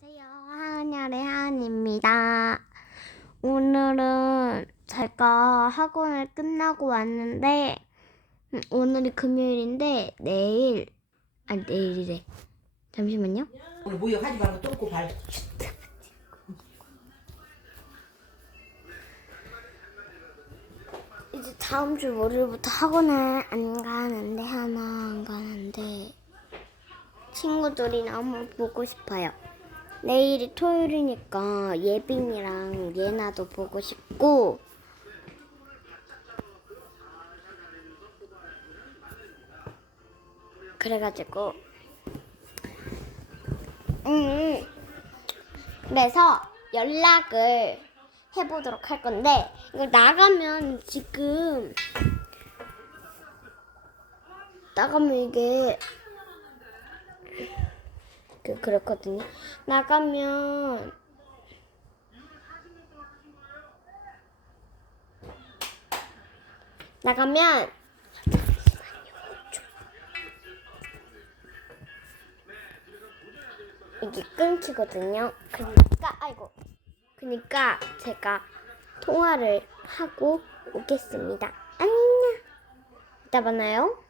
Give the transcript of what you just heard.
안녕하세요. 하은열의 하은입니다. 오늘은 제가 학원을 끝나고 왔는데, 음, 오늘이 금요일인데, 내일, 아니, 내일이래. 잠시만요. 오늘 모욕하지 말고 똥꼬 발. 이제 다음 주 월요일부터 학원을 안 가는데, 하나 안 가는데, 친구들이 너무 보고 싶어요. 내일이 토요일이니까 예빈이랑 예나도 보고 싶고, 그래가지고, 음, 그래서 연락을 해보도록 할 건데, 이거 나가면 지금, 나가면 이게, 그, 그렇거든요. 나가면, 나가면, 이게 끊기거든요. 그러니까 아이고. 그러니까 제가 통화를 하고 오겠습니다. 안녕. 이따 만나요.